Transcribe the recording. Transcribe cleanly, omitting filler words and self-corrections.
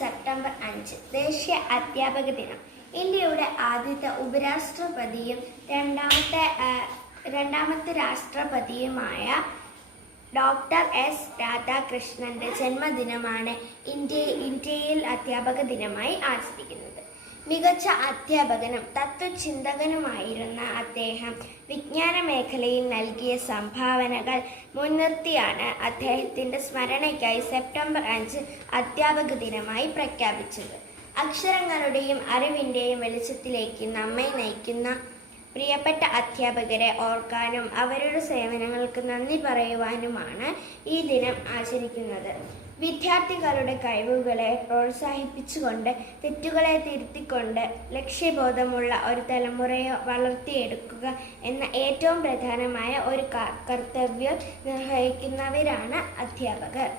September 5 ദേശീയ അധ്യാപക ദിനം. ഇന്ത്യയുടെ ആദ്യത്തെ ഉപരാഷ്ട്രപതിയും രണ്ടാമത്തെ രാഷ്ട്രപതിയുമായ ഡോക്ടർ എസ് രാധാകൃഷ്ണന്റെ ജന്മദിനമാണ് ഇന്ത്യയിൽ അധ്യാപക ദിനമായി ആചരിക്കുന്നത്. മികച്ച അധ്യാപകനും തത്വചിന്തകനുമായിരുന്ന അദ്ദേഹം വിജ്ഞാന മേഖലയിൽ നൽകിയ സംഭാവനകൾ മുൻനിർത്തിയാണ് അദ്ദേഹത്തിൻ്റെ സ്മരണയ്ക്കായി സെപ്റ്റംബർ 5 അധ്യാപക ദിനമായി പ്രഖ്യാപിച്ചത്. അക്ഷരങ്ങളുടെയും അറിവിൻ്റെയും വെളിച്ചത്തിലേക്ക് നമ്മെ നയിക്കുന്ന പ്രിയപ്പെട്ട അധ്യാപകരെ ഓർക്കാനും അവരുടെ സേവനങ്ങൾക്ക് നന്ദി പറയുവാനുമാണ് ഈ ദിനം ആചരിക്കുന്നത്. വിദ്യാർത്ഥികളുടെ കഴിവുകളെ പ്രോത്സാഹിപ്പിച്ചുകൊണ്ട് തെറ്റുകളെ തിരുത്തിക്കൊണ്ട് ലക്ഷ്യബോധമുള്ള ഒരു തലമുറയെ വളർത്തിയെടുക്കുക എന്ന ഏറ്റവും പ്രധാനമായ ഒരു കർത്തവ്യം നിർവഹിക്കുന്നവരാണ് അധ്യാപകർ.